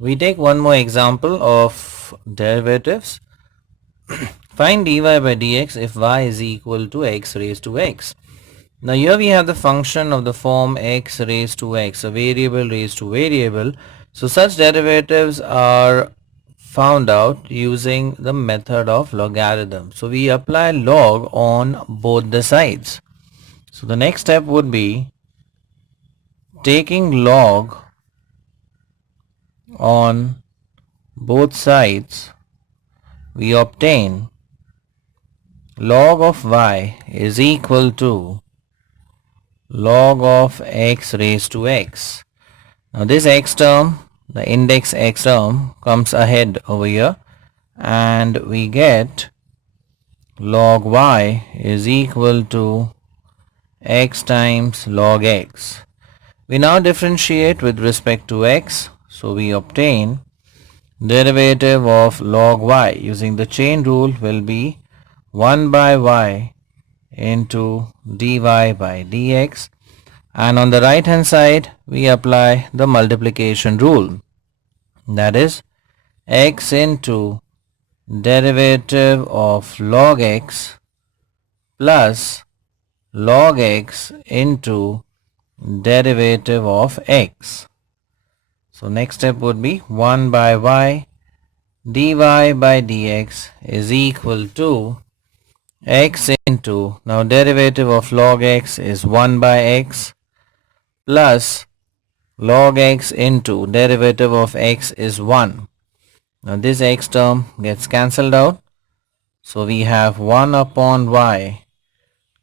We take one more example of derivatives. Find dy by dx if y is equal to x raised to x. Now here we have the function of the form x raised to x, a variable raised to variable. So such derivatives are found out using the method of logarithm. So we apply log on both the sides. So the next step would be taking log on both sides. We obtain log of y is equal to log of x raised to x. Now this x term, the index x term, comes ahead over here, and we get log y is equal to x times log x. We now differentiate with respect to x, so we obtain derivative of log y using the chain rule will be 1 by y into dy by dx, and on the right hand side we apply the multiplication rule, that is x into derivative of log x plus log x into derivative of x. So next step would be 1 by y dy by dx is equal to x into, now derivative of log x is 1 by x plus log x into derivative of x is 1. Now this x term gets cancelled out, so we have 1 upon y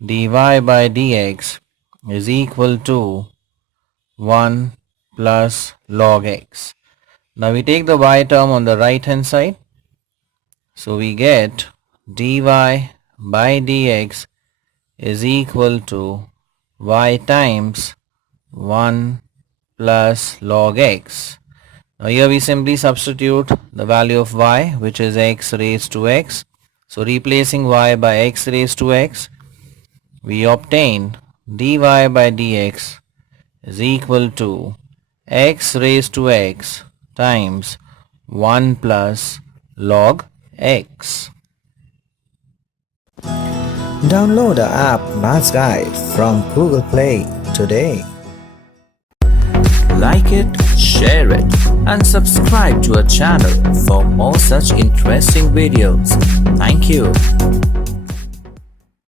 dy by dx is equal to 1 plus log x. Now we take the y term on the right hand side, so we get dy by dx is equal to y times 1 plus log x. Now here we simply substitute the value of y, which is x raised to x. So replacing y by x raised to x, we obtain dy by dx is equal to x raised to x times 1 plus log x. Download the app Maths Guide from Google Play today. Like it, share it, and subscribe to our channel for more such interesting videos. Thank you.